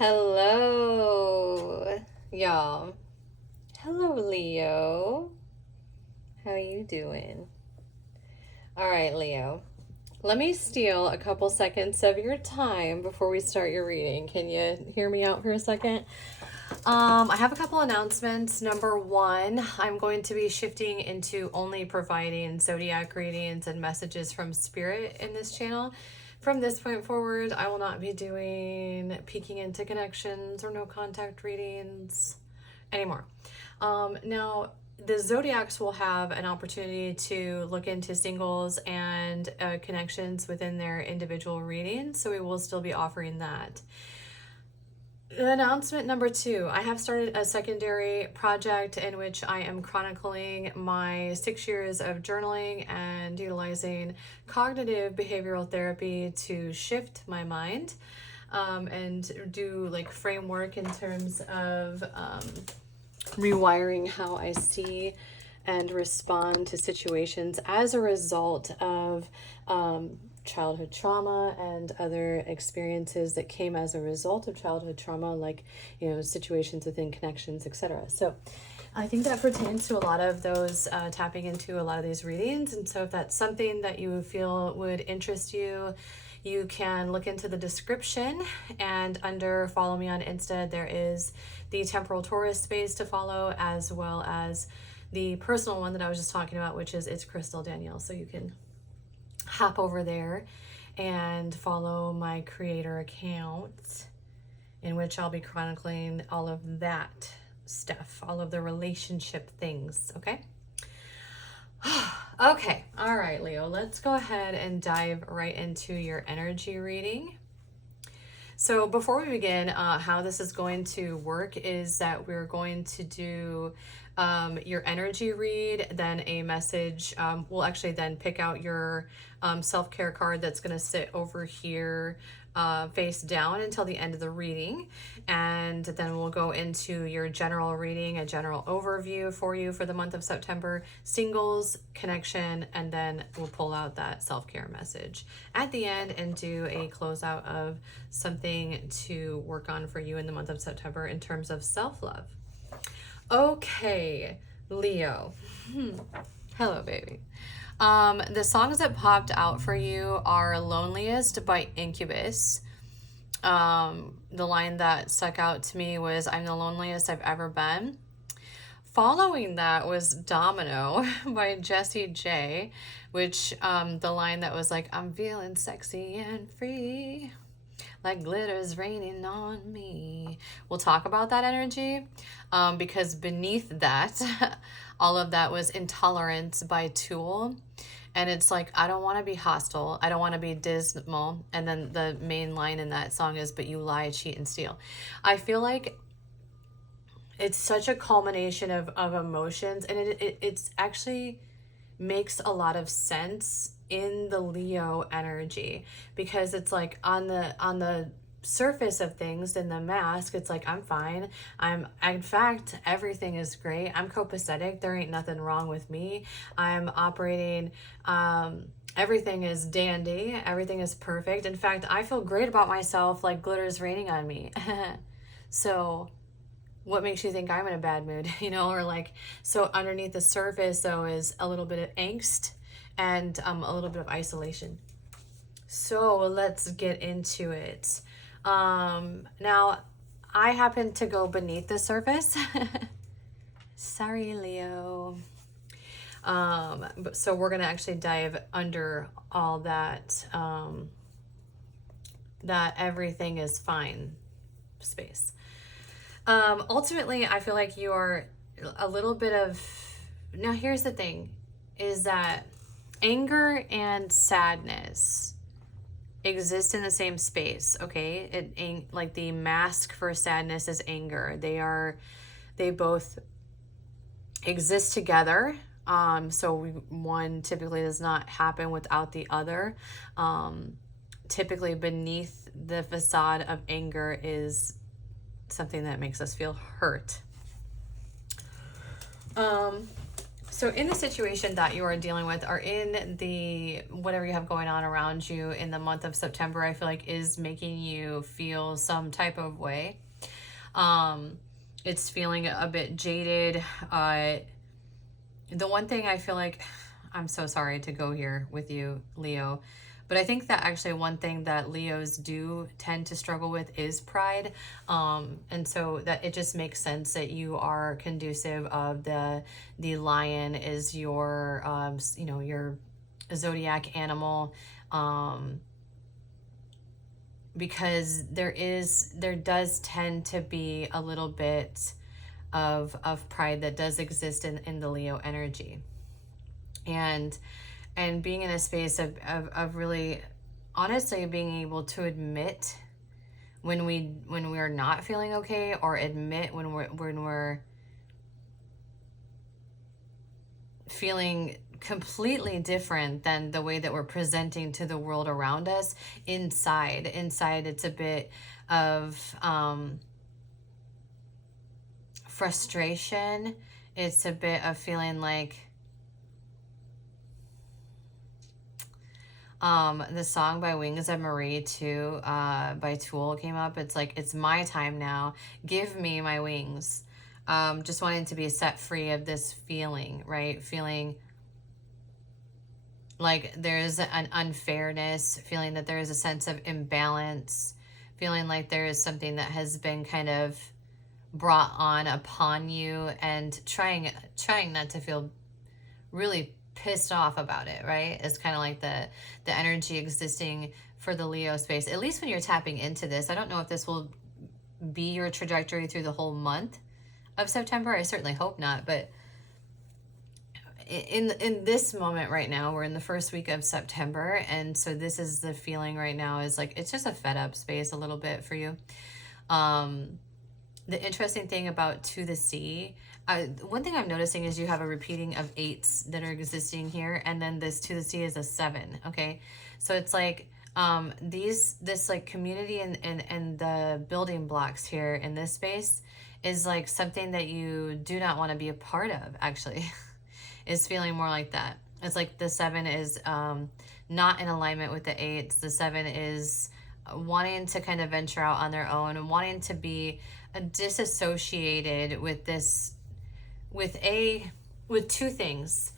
Hello, y'all. Hello, Leo. How you doing? All right, Leo. Let me steal a couple seconds of your time before we start your reading. Can you hear me out for a second? I have a couple announcements. Number one, I'm going to be shifting into only providing zodiac readings and messages from spirit in this channel. From this point forward, I will not be doing peeking into connections or no contact readings anymore. Now, the zodiacs will have an opportunity to look into singles and connections within their individual readings, so we will still be offering that. Announcement number two, I have started a secondary project in which I am chronicling my 6 years of journaling and utilizing cognitive behavioral therapy to shift my mind and do like framework in terms of rewiring how I see and respond to situations as a result of childhood trauma and other experiences that came as a result of childhood trauma, like, you know, situations within connections, etc. So I think that pertains to a lot of those, tapping into a lot of these readings. And so if that's something that you feel would interest you, you can look into the description, and under follow me on Insta, there is the Temporal Taurus space to follow, as well as the personal one that I was just talking about, which is It's Crystal Danielle. So you can hop over there and follow my creator account, in which I'll be chronicling all of that stuff, all of the relationship things, okay? Okay, all right, Leo, let's go ahead and dive right into your energy reading. So before we begin, how this is going to work is that we're going to do your energy read, then a message. We'll actually then pick out your self-care card that's going to sit over here face down until the end of the reading, and then we'll go into your general reading, a general overview for you for the month of September, singles, connection, and then we'll pull out that self-care message at the end and do a closeout of something to work on for you in the month of September in terms of self-love. Okay, Leo. Hello, baby. The songs that popped out for you are Loneliest by Incubus. The line that stuck out to me was I'm the loneliest I've ever been. Following that was Domino by Jessie J, which the line that was like, I'm feeling sexy and free, like glitter's raining on me. We'll talk about that energy because beneath that, all of that was Intolerance by Tool. And it's like, I don't want to be hostile. I don't want to be dismal. And then the main line in that song is, but you lie, cheat, and steal. I feel like it's such a culmination of emotions. And it's actually makes a lot of sense in the Leo energy, because it's like on the surface of things, in the mask, it's like, I'm fine, in fact, everything is great, I'm copacetic, there ain't nothing wrong with me, I'm operating, everything is dandy, everything is perfect, in fact, I feel great about myself, like glitter's raining on me. So what makes you think I'm in a bad mood? You know, or like, so underneath the surface though is a little bit of angst and a little bit of isolation. So let's get into it. Now I happen to go beneath the surface. Sorry, Leo. So we're gonna actually dive under all that, that everything is fine space. Ultimately, I feel like you are a little bit of, now here's the thing, is that anger and sadness exist in the same space, okay? Like the mask for sadness is anger. They both exist together. So one typically does not happen without the other. Typically beneath the facade of anger is something that makes us feel hurt. So in the situation that you are dealing with, or in the whatever you have going on around you in the month of September, I feel like is making you feel some type of way. It's feeling a bit jaded. The one thing I feel like, I'm so sorry to go here with you, Leo, but I think that actually one thing that Leos do tend to struggle with is pride. And so that it just makes sense that you are conducive of the lion is your, your zodiac animal. Because there does tend to be a little bit of pride that does exist in the Leo energy. And being in a space of really honestly being able to admit when we're not feeling okay, or admit when we're feeling completely different than the way that we're presenting to the world around us. Inside it's a bit of frustration. It's a bit of feeling like the song by Wings of Marie too, by Tool came up. It's like, it's my time now. Give me my wings. Just wanting to be set free of this feeling, right? Feeling like there's an unfairness, feeling that there is a sense of imbalance, feeling like there is something that has been kind of brought on upon you, and trying not to feel really pissed off about it, right? It's kind of like the energy existing for the Leo space, at least when you're tapping into this. I don't know if this will be your trajectory through the whole month of September. I certainly hope not, but in this moment right now, we're in the first week of September, and so this is the feeling right now, is like it's just a fed up space a little bit for you. The interesting thing about To the Sea, one thing I'm noticing is you have a repeating of 8s that are existing here, and then this To the Sea is a 7. Okay, so it's like this like community and the building blocks here in this space is like something that you do not want to be a part of, actually. Is feeling more like that. It's like the 7 is not in alignment with the 8s. The 7 is wanting to kind of venture out on their own and wanting to be disassociated with this, with two things.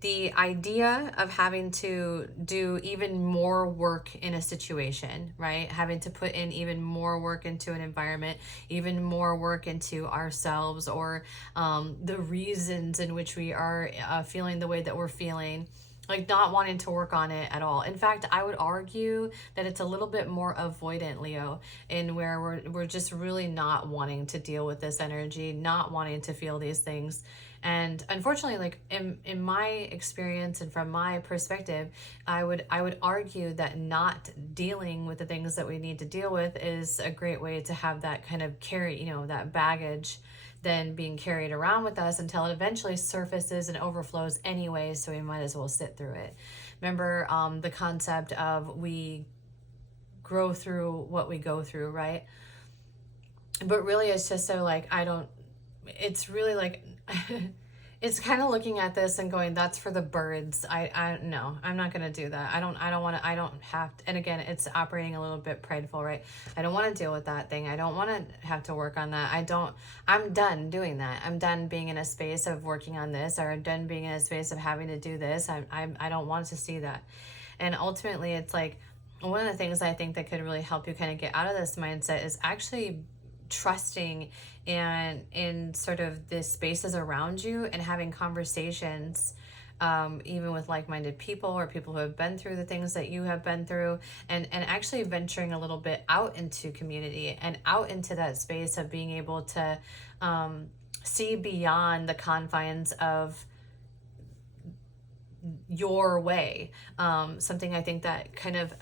The idea of having to do even more work in a situation, right? Having to put in even more work into an environment, even more work into ourselves, or the reasons in which we are feeling the way that we're feeling. Like not wanting to work on it at all. In fact, I would argue that it's a little bit more avoidant, Leo, in where we're just really not wanting to deal with this energy, not wanting to feel these things. And unfortunately, like in my experience and from my perspective, I would argue that not dealing with the things that we need to deal with is a great way to have that kind of carry, that baggage then being carried around with us until it eventually surfaces and overflows anyway, so we might as well sit through it. Remember the concept of we grow through what we go through, right? But really it's just so like, it's really like, it's kind of looking at this and going, that's for the birds. No, I'm not going to do that. I don't want to, I don't have to, and again, it's operating a little bit prideful, right? I don't want to deal with that thing. I don't want to have to work on that. I'm done doing that. I'm done being in a space of working on this, or I'm done being in a space of having to do this. I don't want to see that. And ultimately it's like, one of the things I think that could really help you kind of get out of this mindset is actually trusting and in sort of the spaces around you, and having conversations even with like-minded people, or people who have been through the things that you have been through, and actually venturing a little bit out into community and out into that space of being able to see beyond the confines of your way. Something I think that kind of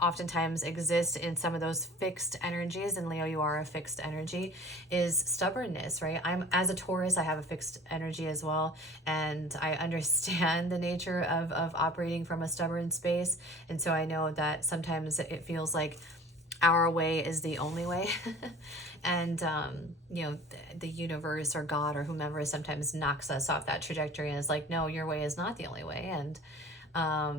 oftentimes exist in some of those fixed energies, and Leo, you are a fixed energy, is stubbornness, right? As a Taurus, I have a fixed energy as well, and I understand the nature of operating from a stubborn space. And so I know that sometimes it feels like our way is the only way. And, you know, the universe or God or whomever sometimes knocks us off that trajectory and is like, no, your way is not the only way. And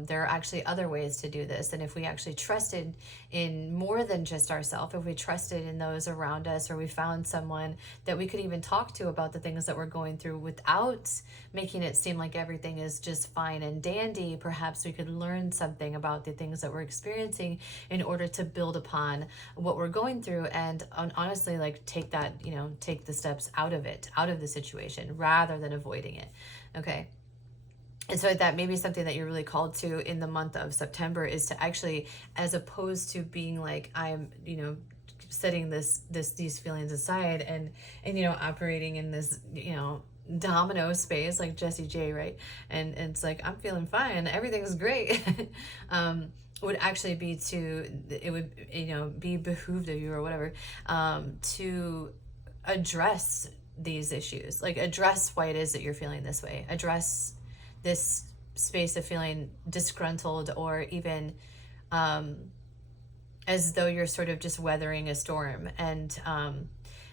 there are actually other ways to do this. And if we actually trusted in more than just ourselves, if we trusted in those around us, or we found someone that we could even talk to about the things that we're going through without making it seem like everything is just fine and dandy, perhaps we could learn something about the things that we're experiencing in order to build upon what we're going through. And honestly, like take that, you know, take the steps out of it, out of the situation, rather than avoiding it. Okay. And so that may be something that you're really called to in the month of September, is to actually, as opposed to being like, I'm, you know, setting these feelings aside and, you know, operating in this, you know, domino space like Jessie J, right? And it's like, I'm feeling fine, everything's great. Would actually be to, it would, you know, be behooved of you or whatever, to address these issues, like address why it is that you're feeling this way, address this space of feeling disgruntled, or even as though you're sort of just weathering a storm. And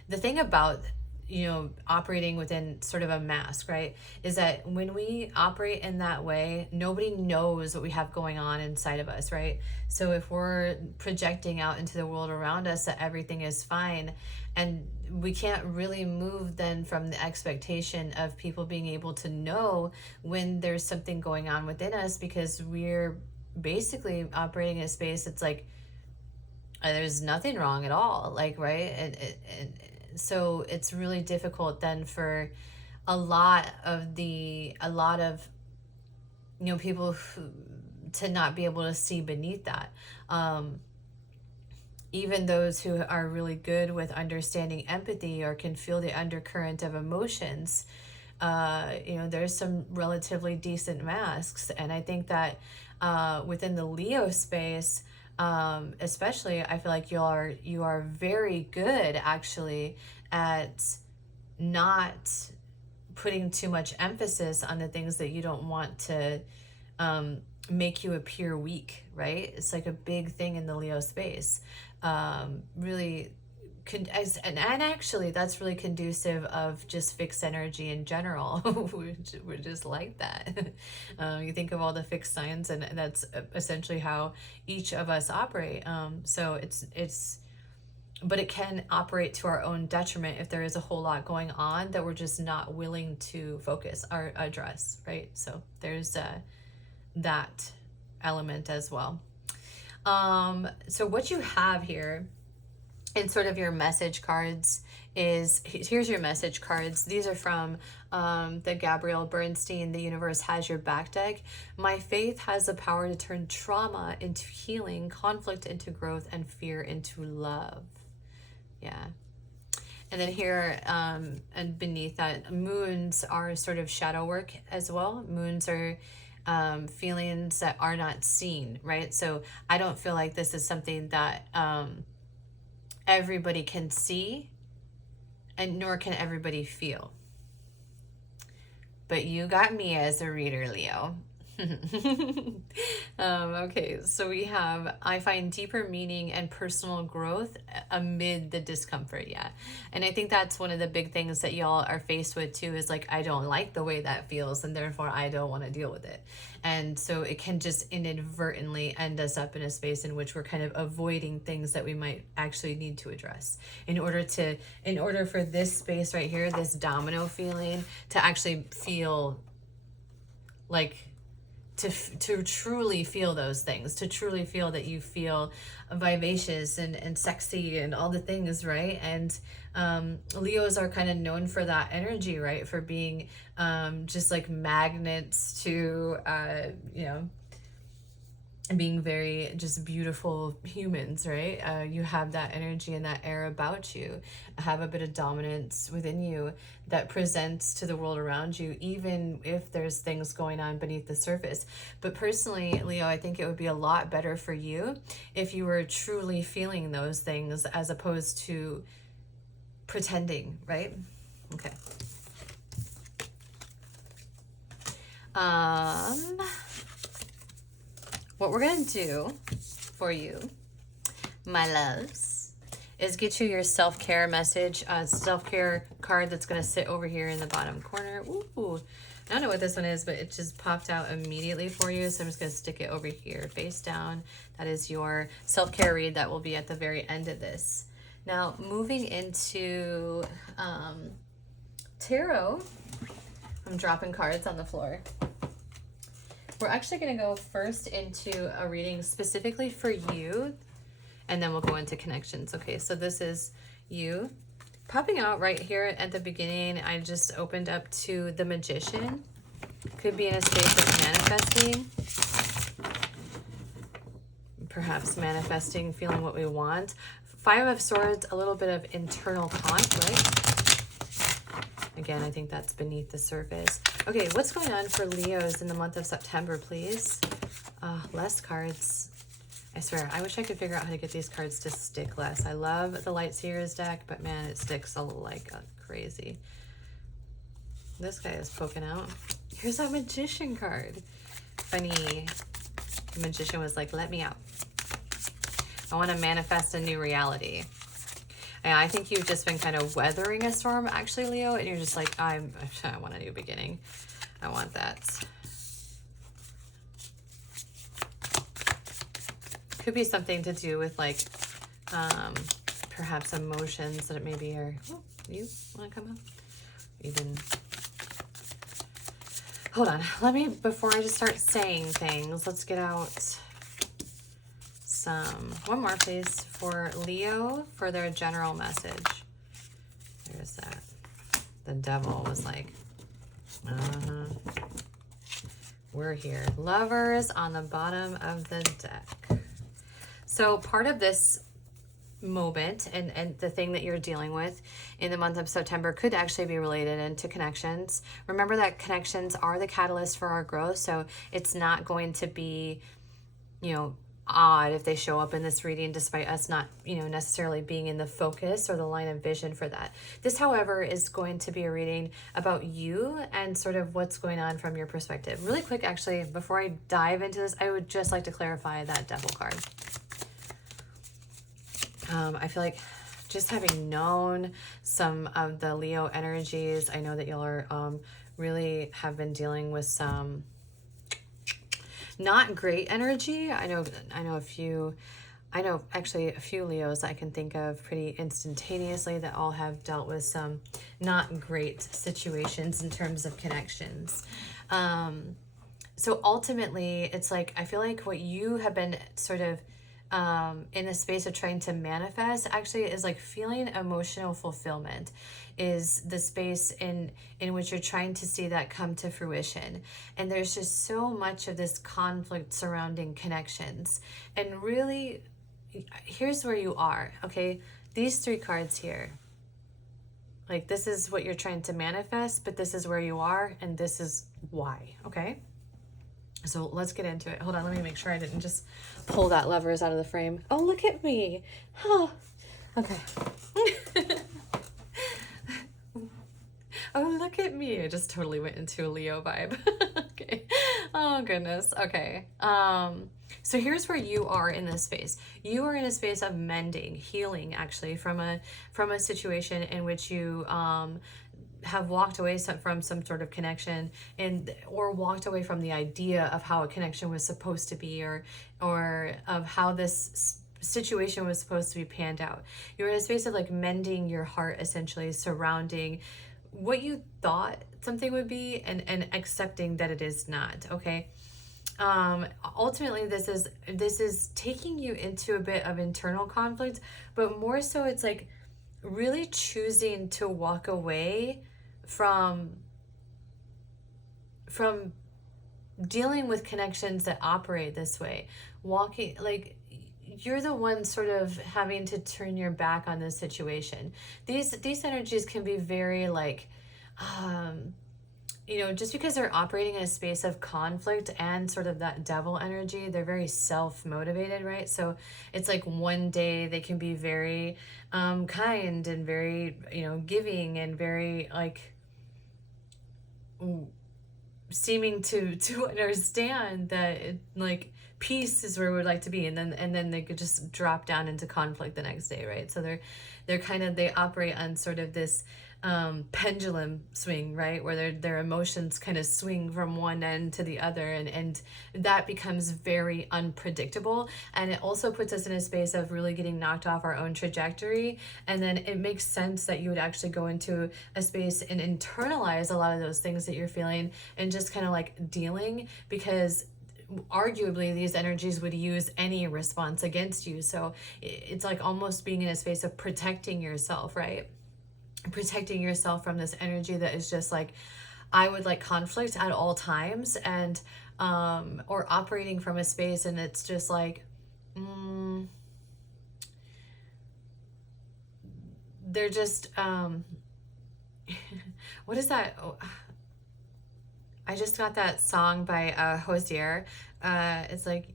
the thing about, you know, operating within sort of a mask, right, is that when we operate in that way, nobody knows what we have going on inside of us, right? So if we're projecting out into the world around us that everything is fine, and we can't really move then from the expectation of people being able to know when there's something going on within us, because we're basically operating in a space that's like, there's nothing wrong at all, like, right? And so it's really difficult then for a lot of, you know, people to not be able to see beneath that. Even those who are really good with understanding empathy or can feel the undercurrent of emotions, you know, there's some relatively decent masks. And I think that within the Leo space, especially, I feel like you are very good actually at not putting too much emphasis on the things that you don't want to make you appear weak, right? It's like a big thing in the Leo space. Really, and actually that's really conducive of just fixed energy in general. We're just like that. You think of all the fixed signs, and that's essentially how each of us operate. So but it can operate to our own detriment if there is a whole lot going on that we're just not willing to focus or address, right? So there's that element as well. So what you have here in sort of your message cards is, here's your message cards. These are from the Gabrielle Bernstein, The Universe Has Your Back deck. My faith has the power to turn trauma into healing, conflict into growth, and fear into love. Yeah. And then here, and beneath that, moons are sort of shadow work as well. Moons are feelings that are not seen, right? So I don't feel like this is something that everybody can see, and nor can everybody feel. But you got me as a reader, Leo. Okay, so we have, I find deeper meaning and personal growth amid the discomfort. Yeah. And I think that's one of the big things that y'all are faced with too, is like, I don't like the way that feels, and therefore I don't want to deal with it. And so it can just inadvertently end us up in a space in which we're kind of avoiding things that we might actually need to address in order for this space right here, this domino feeling, to actually feel like, to truly feel those things, to truly feel that you feel vivacious and sexy and all the things, right? And Leos are kind of known for that energy, right? For being just like magnets to, you know, being very just beautiful humans, right? You have that energy and that air about you, have a bit of dominance within you that presents to the world around you, even if there's things going on beneath the surface. But personally, Leo, I think it would be a lot better for you if you were truly feeling those things as opposed to pretending, right? Okay. What we're going to do for you, my loves, is get you your self-care message, self-care card that's going to sit over here in the bottom corner. Ooh, I don't know what this one is, but it just popped out immediately for you. So I'm just going to stick it over here, face down. That is your self-care read that will be at the very end of this. Now, moving into tarot, I'm dropping cards on the floor. We're actually going to go first into a reading specifically for you, and then we'll go into connections. Okay, so this is you. Popping out right here at the beginning, I just opened up to the Magician. Could be in a space of manifesting. Perhaps manifesting, feeling what we want. Five of Swords, a little bit of internal conflict. Again, I think that's beneath the surface. Okay, what's going on for Leos in the month of September, please? Less cards. I swear, I wish I could figure out how to get these cards to stick less. I love the Light Seers deck, but man, it sticks like crazy. This guy is poking out. Here's a Magician card. Funny. The Magician was like, let me out. I want to manifest a new reality. And I think you've just been kind of weathering a storm, actually, Leo, and you're just like, I want a new beginning. I want that. Could be something to do with like perhaps emotions that it maybe are. Oh, you want to come up? Even hold on. Let me, before I just start saying things, let's get out one more please for Leo for their general message. There's that. The devil was like, we're here. Lovers on the bottom of the deck. So part of this moment and the thing that you're dealing with in the month of September could actually be related into connections. Remember that connections are the catalyst for our growth. So it's not going to be, odd if they show up in this reading despite us not, necessarily being in the focus or the line of vision for that. This, however, is going to be a reading about you and sort of what's going on from your perspective. Really quick, actually, before I dive into this, I would just like to clarify that devil card. I feel like just having known some of the Leo energies, I know that y'all are really have been dealing with some not great energy. I know actually a few Leos I can think of pretty instantaneously that all have dealt with some not great situations in terms of connections. So ultimately, it's like, I feel like what you have been sort of in the space of trying to manifest actually is like feeling emotional fulfillment is the space in which you're trying to see that come to fruition. And there's just so much of this conflict surrounding connections. And really, here's where you are, okay? These three cards here, like this is what you're trying to manifest, but this is where you are and this is why, okay? So let's get into it. Hold on, let me make sure I didn't just pull that Lovers out of the frame. Oh, look at me. Huh. Okay. Oh, look at me. I just totally went into a Leo vibe. Okay. Oh, goodness. Okay. So here's where you are in this space. You are in a space of mending, healing, actually, from a situation in which you have walked away from some sort of connection or walked away from the idea of how a connection was supposed to be or of how this situation was supposed to be panned out. You're in a space of like mending your heart, essentially surrounding what you thought something would be and accepting that it is not, okay? Ultimately, this is taking you into a bit of internal conflict, but more so it's like really choosing to walk away from dealing with connections that operate this way. Walking, like, you're the one sort of having to turn your back on this situation. These energies can be very like, just because they're operating in a space of conflict and sort of that devil energy, they're very self-motivated, right? So it's like one day they can be very kind and very, giving and very like seeming to understand that like peace is where we would like to be, and then they could just drop down into conflict the next day, right? So they're kind of, they operate on sort of this pendulum swing, right, where their emotions kind of swing from one end to the other, and that becomes very unpredictable, and it also puts us in a space of really getting knocked off our own trajectory. And then it makes sense that you would actually go into a space and internalize a lot of those things that you're feeling and just kind of like dealing, because arguably these energies would use any response against you. So it's like almost being in a space of protecting yourself, right? Protecting yourself from this energy that is just like, I would like conflict at all times, and or operating from a space and it's just like they're just what is that? Oh, I just got that song by Hosier. It's like,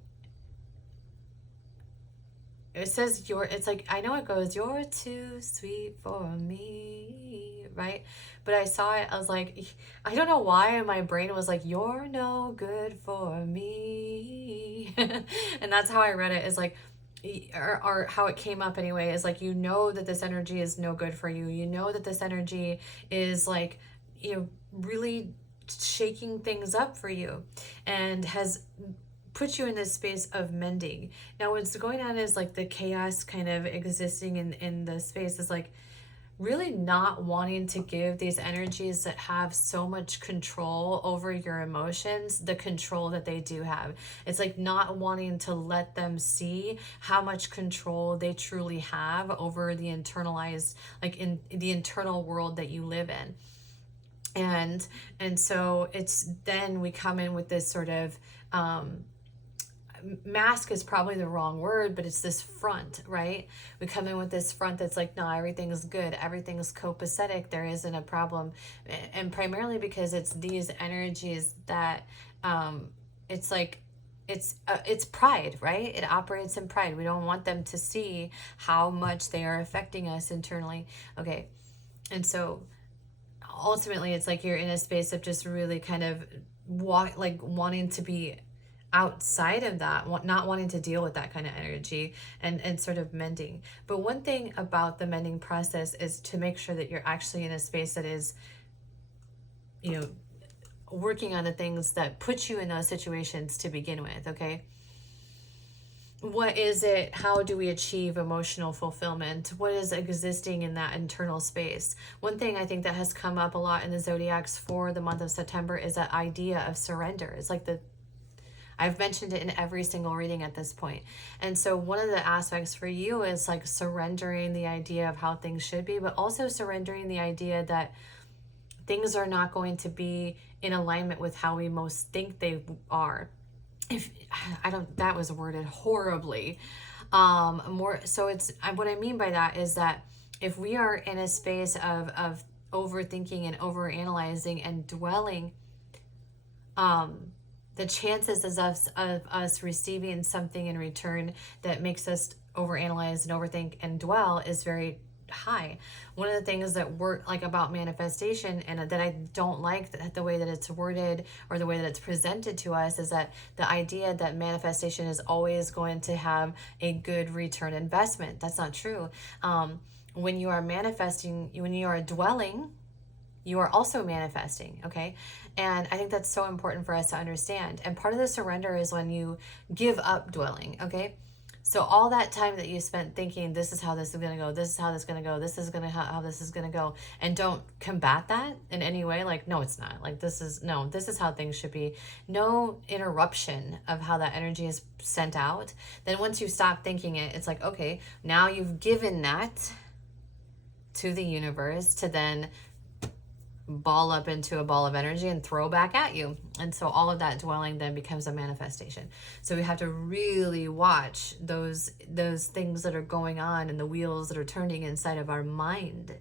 it says it's like, I know it goes, "You're too sweet for me," right? But I saw it, I was like, I don't know why my brain was like, "You're no good for me." And that's how I read it, is like, or how it came up anyway, is like, you know that this energy is no good for you. You know that this energy is like, really shaking things up for you and has put you in this space of mending. Now what's going on is like the chaos kind of existing in the space is like really not wanting to give these energies that have so much control over your emotions the control that they do have. It's like not wanting to let them see how much control they truly have over the internalized, like in the internal world that you live in. And so it's, then we come in with this sort of mask is probably the wrong word, but it's this front, right? We come in with this front that's like, no, everything's good, everything's copacetic, there isn't a problem. And primarily because it's these energies that it's like, it's pride, right? It operates in pride. We don't want them to see how much they are affecting us internally. Okay. And so ultimately it's like you're in a space of just really kind of wanting to be outside of that, not wanting to deal with that kind of energy, and sort of mending. But one thing about the mending process is to make sure that you're actually in a space that is, working on the things that put you in those situations to begin with, okay? What is it? How do we achieve emotional fulfillment? What is existing in that internal space? One thing I think that has come up a lot in the zodiacs for the month of September is that idea of surrender. It's like I've mentioned it in every single reading at this point. And so one of the aspects for you is like surrendering the idea of how things should be, but also surrendering the idea that things are not going to be in alignment with how we most think they are. If that was worded horribly. More so, it's what I mean by that is that if we are in a space of overthinking and overanalyzing and dwelling, the chances of us receiving something in return that makes us overanalyze and overthink and dwell is very high. One of the things that work like about manifestation, and that I don't like the way that it's worded or the way that it's presented to us, is that the idea that manifestation is always going to have a good return investment. That's not true. When you are manifesting, when you are dwelling, you are also manifesting, okay? And I think that's so important for us to understand. And part of the surrender is when you give up dwelling, okay? So all that time that you spent thinking, this is how this is going to go, this is how this is going to go, this is going to how this is going to go, and don't combat that in any way, like, no, it's not. Like, this is how things should be. No interruption of how that energy is sent out. Then once you stop thinking it, it's like, okay, now you've given that to the universe to then ball up into a ball of energy and throw back at you. And so all of that dwelling then becomes a manifestation. So we have to really watch those things that are going on and the wheels that are turning inside of our mind,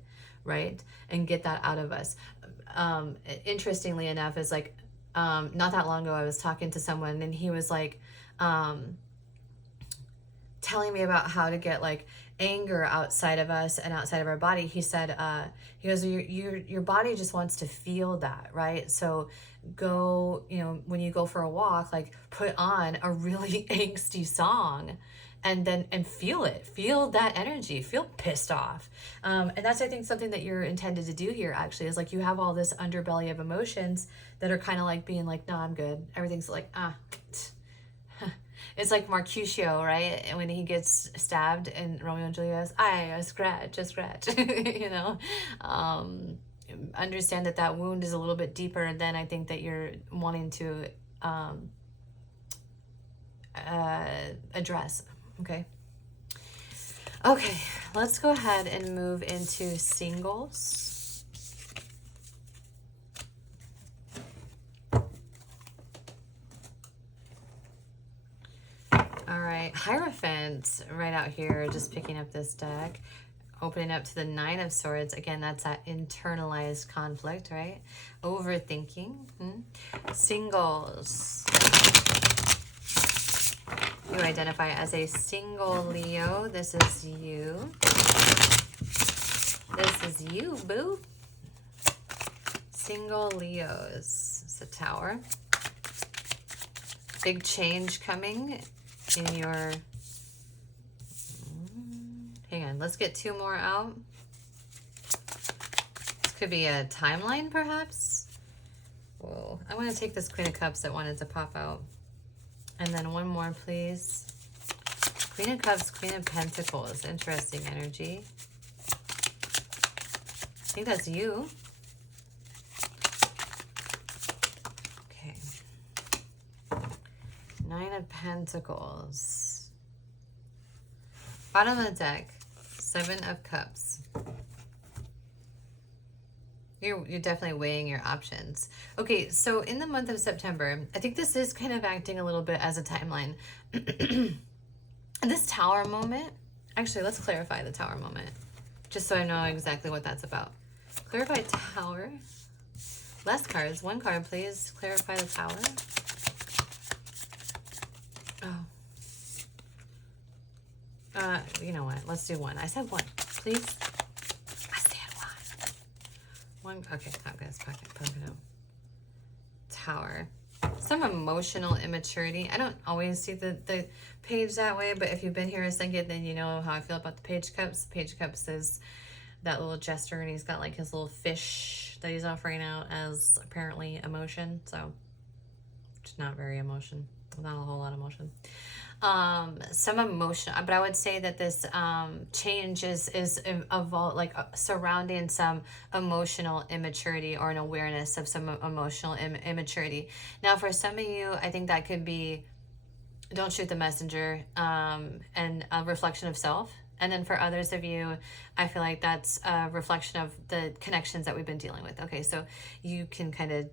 right? And get that out of us. Interestingly enough, is like, not that long ago, I was talking to someone and he was like, telling me about how to get like anger outside of us and outside of our body. He said, he goes, your body just wants to feel that, right? So go, you know, when you go for a walk, like put on a really angsty song and then feel it, feel that energy, feel pissed off. And that's, I think, something that you're intended to do here actually, is like you have all this underbelly of emotions that are kind of like being like, no, I'm good. Everything's like, it's like Mercutio, right? And when he gets stabbed in Romeo and Juliet, a scratch, you know? Understand that that wound is a little bit deeper than I think that you're wanting to address, okay? Okay, let's go ahead and move into singles. All right, Hierophant right out here, just picking up this deck, opening up to the Nine of Swords. Again, that's that internalized conflict, right? Overthinking. Singles. You identify as a single Leo. This is you. This is you, boo. Single Leos. It's a Tower. Big change coming in your... Hang on, let's get two more out. This could be a timeline, perhaps. Whoa, I want to take this Queen of Cups that wanted to pop out. And then one more, please. Queen of Cups, Queen of Pentacles. Interesting energy. I think that's you. Okay. Nine of Pentacles. Bottom of the deck, Seven of Cups. You're definitely weighing your options. Okay, so in the month of September, I think this is kind of acting a little bit as a timeline. This Tower moment, actually, let's clarify the Tower moment, just so I know exactly what that's about. Clarify Tower. Less cards. One card, please. Clarify the Tower. Oh. You know what? Let's do one. I said one, please. I said one. Okay, top guy's pocket, poke it out. Tower. Some emotional immaturity. I don't always see the page that way, but if you've been here a second, then you know how I feel about the Page Cups. Page Cups is that little jester, and he's got like his little fish that he's offering out as apparently emotion. So, it's not very emotion. Not a whole lot of emotion. Some emotion, but I would say that this change is surrounding some emotional immaturity or an awareness of some emotional immaturity. Now, for some of you, I think that could be don't shoot the messenger, and a reflection of self. And then for others of you, I feel like that's a reflection of the connections that we've been dealing with. Okay, so you can kind of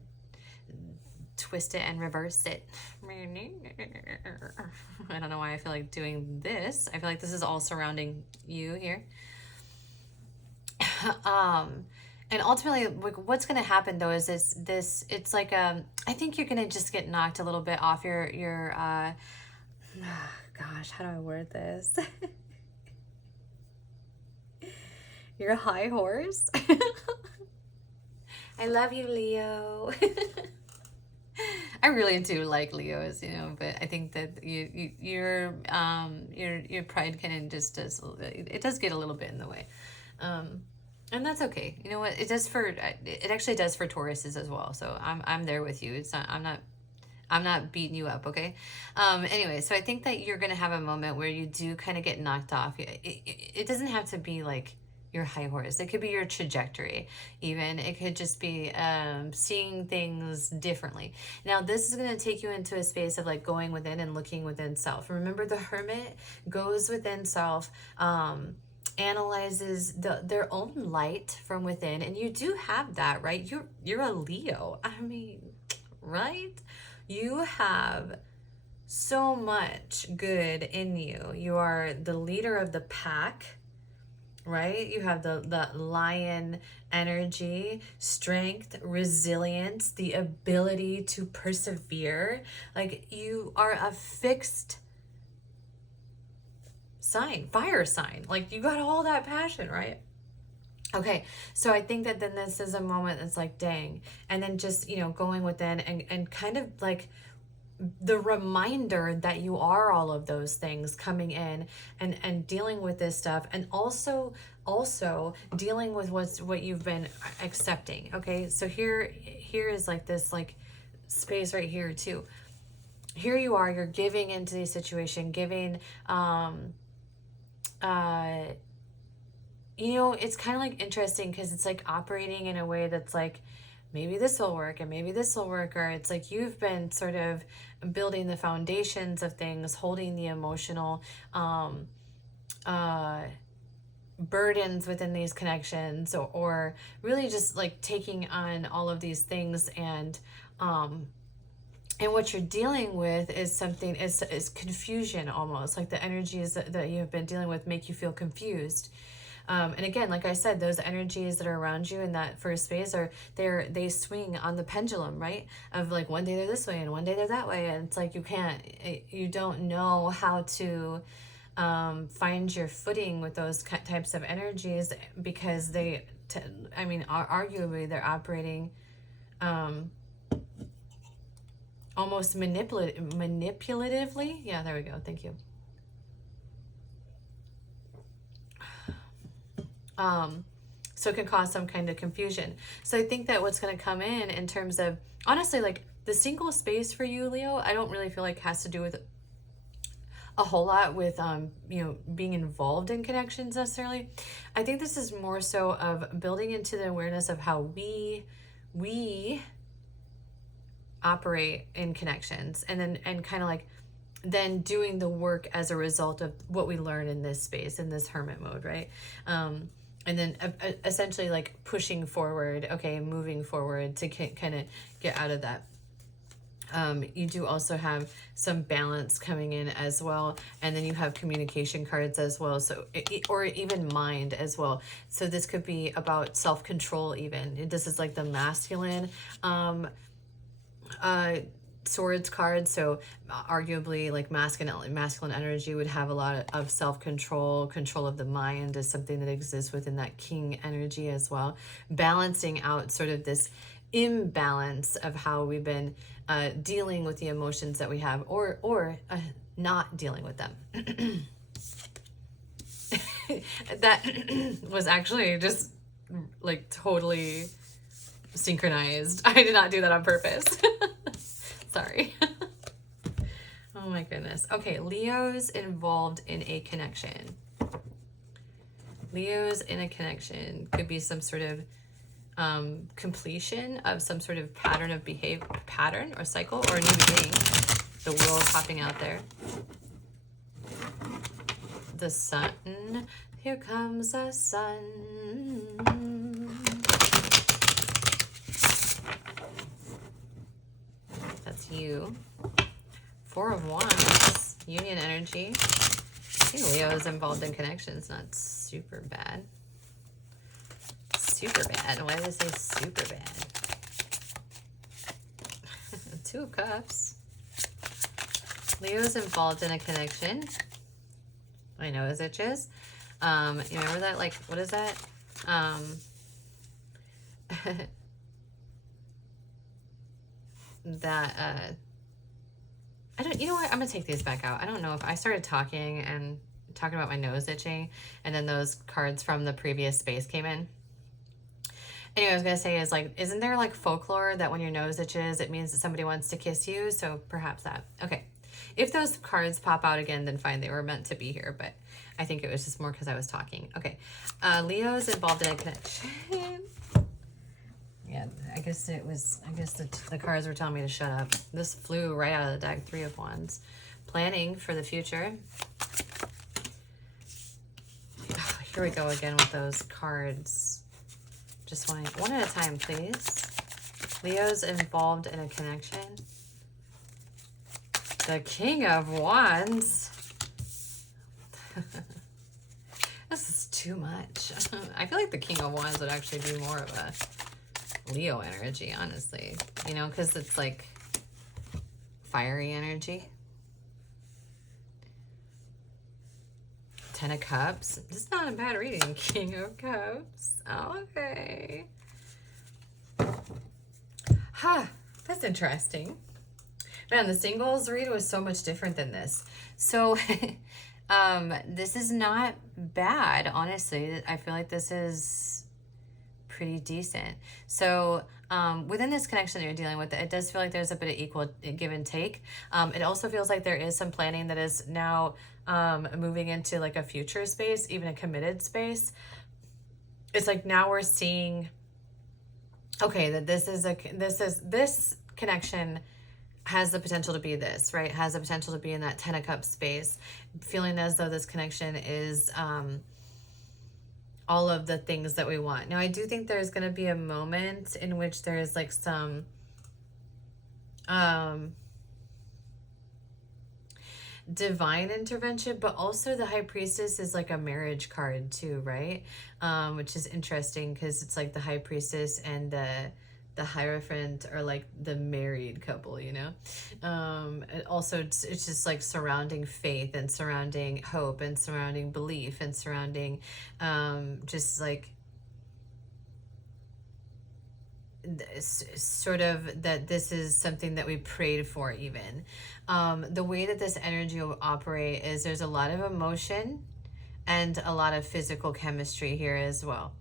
twist it and reverse it. I don't know why I feel like doing this. I feel like this is all surrounding you here. And ultimately, what's going to happen though is this. It's like I think you're going to just get knocked a little bit off your gosh, how do I word this? Your high horse. I love you, Leo. I really do like Leos, you know, but I think that your pride kind of just does, it does get a little bit in the way. And that's okay. You know what? It actually does for Tauruses as well. So I'm there with you. It's not, I'm not beating you up, okay? Anyway, so I think that you're going to have a moment where you do kind of get knocked off. It doesn't have to be like your high horse. It could be your trajectory even. It could just be seeing things differently. Now, this is going to take you into a space of like going within and looking within self. Remember, the Hermit goes within self, analyzes their own light from within, and you do have that, right? You're a Leo. I mean, right? You have so much good in you. You are the leader of the pack, right? You have the lion energy, strength, resilience, the ability to persevere. Like, you are a fixed sign, fire sign. Like, you got all that passion, right? Okay, so I think that then this is a moment that's like, dang. And then just, you know, going within and kind of like the reminder that you are all of those things coming in and dealing with this stuff, and also dealing with what you've been accepting. Okay, so here is like this like space right here too. Here you are, you're giving into the situation, giving you know, it's kind of like interesting because it's like operating in a way that's like, maybe this will work and maybe this will work, or it's like you've been sort of building the foundations of things, holding the emotional burdens within these connections, or really just like taking on all of these things, and what you're dealing with is something is confusion, almost like the energies that you've been dealing with make you feel confused. And again, like I said, those energies that are around you in that first phase they swing on the pendulum, right? Of like, one day they're this way and one day they're that way, and it's like you don't know how to find your footing with those types of energies, because arguably they're operating almost manipulatively. Yeah, there we go. Thank you. So it can cause some kind of confusion. So I think that what's going to come in terms of, honestly, like the single space for you, Leo, I don't really feel like has to do with a whole lot with, you know, being involved in connections necessarily. I think this is more so of building into the awareness of how we operate in connections, and kind of like then doing the work as a result of what we learn in this space, in this hermit mode, right? And then essentially like pushing forward, okay, moving forward to kind of get out of that. You do also have some balance coming in as well, and then you have communication cards as well, so or even mind as well. So this could be about self-control even. This is like the masculine swords card, so arguably like masculine energy would have a lot of self-control. Control of the mind is something that exists within that king energy as well, balancing out sort of this imbalance of how we've been dealing with the emotions that we have, or not dealing with them. That was actually just like totally synchronized. I did not do that on purpose. Sorry. Oh my goodness. Okay, Leo's involved in a connection. Leo's in a connection could be some sort of completion of some sort of pattern of pattern or cycle, or a new beginning. The world popping out there. The sun. Here comes the sun. That's you. Four of Wands, union energy. I think Leo is involved in connections, not super bad. Super bad. Why did I say super bad? Two of Cups. Leo's involved in a connection. I know his itches. You remember that? Like, what is that? I don't, you know what, I'm gonna take these back out. I don't know if I started talking about my nose itching, and then those cards from the previous space came in. Anyway, I was gonna say is like, isn't there like folklore that when your nose itches, it means that somebody wants to kiss you? So perhaps that. Okay, if those cards pop out again, then fine, they were meant to be here, but I think it was just more because I was talking. Okay, Leo's involved in a connection. Yeah, I guess the cards were telling me to shut up. This flew right out of the deck. Three of Wands. Planning for the future. Oh, here we go again with those cards. Just one at a time, please. Leo's involved in a connection. The King of Wands. This is too much. I feel like the King of Wands would actually be more of a Leo energy, honestly, you know, because it's like fiery energy. Ten of Cups. This is not a bad reading. King of Cups. Okay. Huh. That's interesting. Man, the singles read was so much different than this. So, this is not bad, honestly. I feel like this is pretty decent. So, within this connection that you're dealing with, it does feel like there's a bit of equal give and take. It also feels like there is some planning that is now moving into like a future space, even a committed space. It's like now we're seeing, okay, that this connection has the potential to be this, right? Has the potential to be in that Ten of Cups space, feeling as though this connection is all of the things that we want. Now, I do think there's going to be a moment in which there is like some divine intervention, but also the High Priestess is like a marriage card too, right? Which is interesting because it's like the High Priestess and the Hierophant are like the married couple, you know? And also it's just like surrounding faith and surrounding hope and surrounding belief and surrounding just like sort of that this is something that we prayed for even. The way that this energy will operate is there's a lot of emotion and a lot of physical chemistry here as well.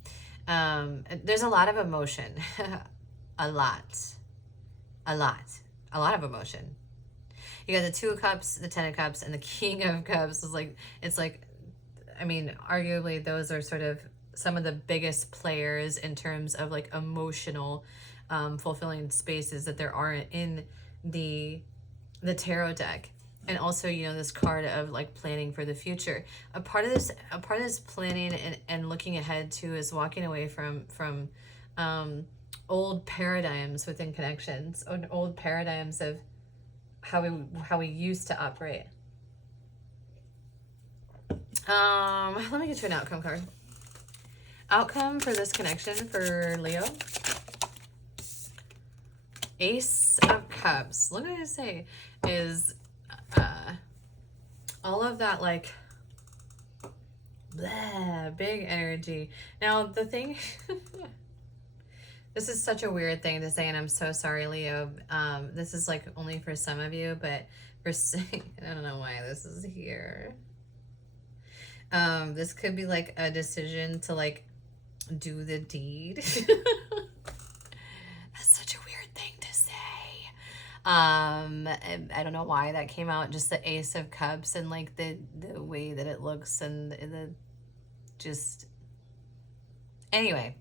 There's a lot of emotion. A lot of emotion. You got the Two of Cups, the Ten of Cups, and the King of Cups. It's like, I mean, arguably those are sort of some of the biggest players in terms of like emotional, fulfilling spaces that there are in the tarot deck. And also, you know, this card of like planning for the future. A part of this planning and looking ahead too is walking away from old paradigms within connections, old paradigms of how we used to operate. Let me get you an outcome card. Outcome for this connection for Leo. Ace of Cups. What did I say? Is all of that like blah, big energy. Now the thing this is such a weird thing to say, and I'm so sorry, Leo. This is like only for some of you, but for I don't know why this is here. This could be like a decision to like do the deed. That's such a weird thing to say. I don't know why that came out. Just the Ace of Cups and like the way that it looks and the just. Anyway,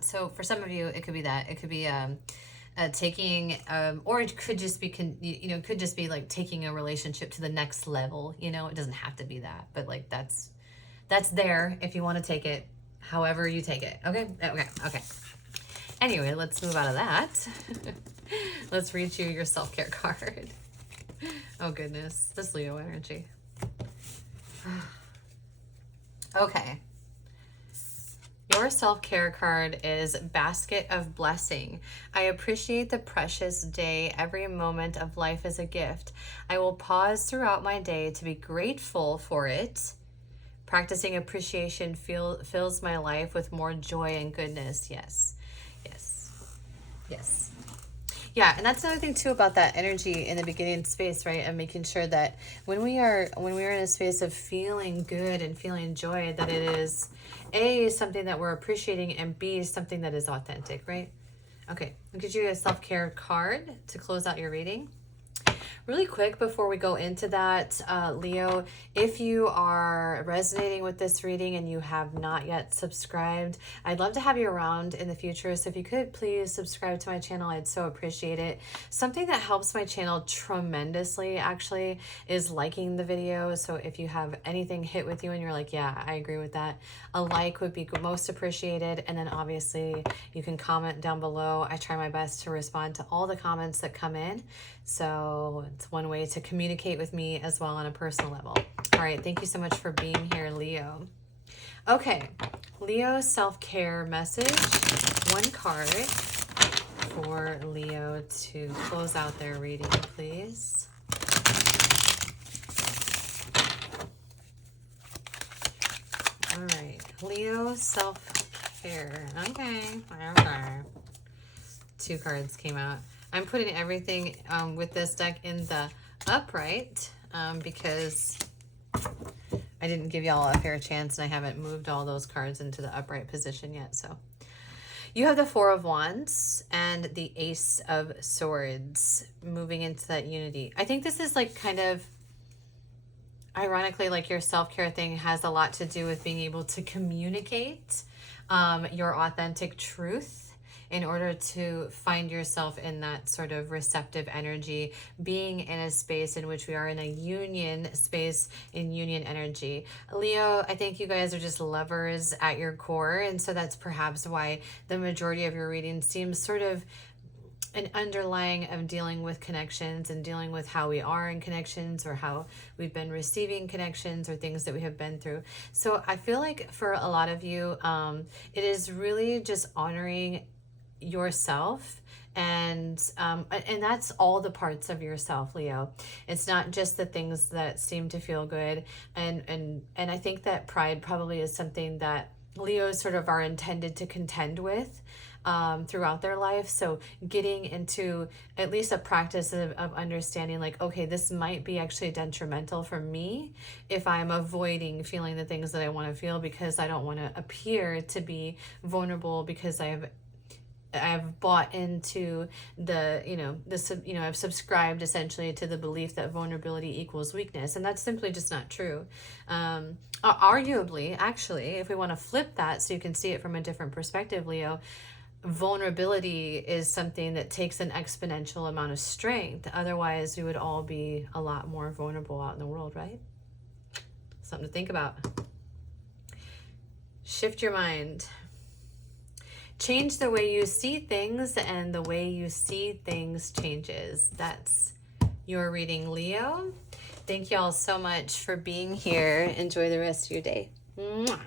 so for some of you, it could be that. It could be taking, or it could just be, could just be like taking a relationship to the next level. You know, it doesn't have to be that, but like that's there if you want to take it, however you take it. Okay. Anyway, let's move out of that. Let's read you your self-care card. Oh goodness, this Leo energy. Okay. Your self-care card is Basket of Blessing. I appreciate the precious day. Every moment of life is a gift. I will pause throughout my day to be grateful for it. Practicing appreciation fills my life with more joy and goodness. Yes. Yeah, and that's another thing too about that energy in the beginning space, right? And making sure that when we are in a space of feeling good and feeling joy, that it is A, something that we're appreciating, and B, something that is authentic, right? Okay, I'll give you a self-care card to close out your reading. Really quick before we go into that, Leo, if you are resonating with this reading and you have not yet subscribed, I'd love to have you around in the future. So if you could please subscribe to my channel, I'd so appreciate it. Something that helps my channel tremendously actually is liking the video. So if you have anything hit with you and you're like, yeah, I agree with that, a like would be most appreciated. And then obviously you can comment down below. I try my best to respond to all the comments that come in. So it's one way to communicate with me as well on a personal level. All right, thank you so much for being here, Leo. Okay, Leo self-care message. One card for Leo to close out their reading, please. All right. Leo, self-care. Okay. 2 cards came out. I'm putting everything with this deck in the upright because I didn't give y'all a fair chance and I haven't moved all those cards into the upright position yet. So you have the 4 of Wands and the Ace of Swords moving into that unity. I think this is like kind of, ironically, like your self-care thing has a lot to do with being able to communicate your authentic truth in order to find yourself in that sort of receptive energy, being in a space in which we are in a union space, in union energy. Leo, I think you guys are just lovers at your core, and so that's perhaps why the majority of your reading seems sort of an underlying of dealing with connections and dealing with how we are in connections or how we've been receiving connections or things that we have been through. So I feel like for a lot of you, it is really just honoring yourself, and that's all the parts of yourself, Leo. It's not just the things that seem to feel good, and I think that pride probably is something that Leos sort of are intended to contend with throughout their life. So getting into at least a practice of understanding like, okay, this might be actually detrimental for me if I'm avoiding feeling the things that I want to feel because I don't want to appear to be vulnerable because I've bought into I've subscribed essentially to the belief that vulnerability equals weakness, and that's simply just not true. Arguably, actually, if we want to flip that so you can see it from a different perspective, Leo, vulnerability is something that takes an exponential amount of strength. Otherwise, we would all be a lot more vulnerable out in the world, right? Something to think about. Shift your mind. Change the way you see things, and the way you see things changes. That's your reading, Leo. Thank you all so much for being here. Enjoy the rest of your day. Mwah.